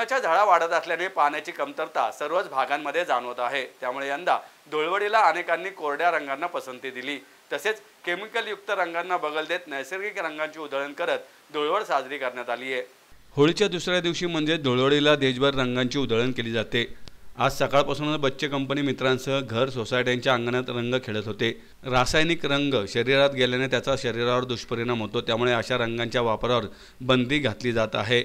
लग्नाच्या झळा वाढत असल्याने पाण्याची कमतरता सर्वच भागांमध्ये जाणवत आहे। त्यामुळे यंदा धुळवडीला अनेकांनी कोरड्या रंगांना पसंती दिली। तसेच केमिकलयुक्त रंगांना बगल देत नैसर्गिक रंगांची उधळण करत धुळवड साजरी करण्यात आली आहे। होळीच्या दुसऱ्या दिवशी म्हणजे धुळवडीला देशभर रंगांची उधळण केली जाते। आज सकाळपासूनच बच्चे कंपनी मित्रांसह घर सोसायट्यांच्या अंगणात रंग खेळत होते। रासायनिक रंग शरीरात गेल्याने त्याचा शरीरावर दुष्परिणाम होतो, त्यामुळे अशा रंगांच्या वापरावर बंदी घातली जात आहे।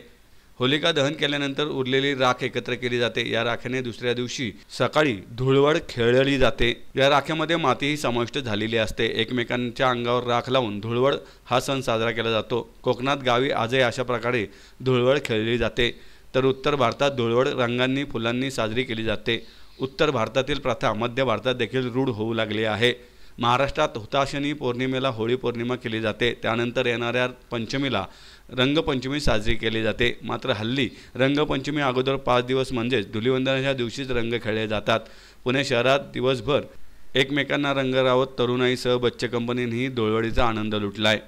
होलिका दहन केल्यानंतर उरलेली राख एकत्र केली जाते। या राखेने दुसऱ्या दिवशी सकाळी धुळवड खेळली जाते। या राखेमध्ये मातीही समाविष्ट झालेली असते। एकमेकांच्या अंगावर राख लावून धुळवड हा सण साजरा केला जातो। कोकणात गावी आजही अशा प्रकारे धुळवड खेळली जाते, तर उत्तर भारतात धुळवड रंगांनी फुलांनी साजरी केली जाते। उत्तर भारतातील प्रथा मध्य भारतात देखील रूढ होऊ लागली आहे। महाराष्ट्रात हुताशनी पौर्णिमेला होळी पौर्णिमा केली जाते, त्यानंतर येणाऱ्या पंचमीला रंगपंचमी साजरी केली जाते। मात्र हल्ली रंगपंचमी अगोदर 5 दिवस म्हणजेच धुलिवंदनाच्या दिवशीच रंग खेळले जातात। पुणे शहरात दिवसभर एकमेकांना रंग लावत तरुणाईसह बच्चे कंपनीनेही धुळवडीचा आनंद लुटलाय।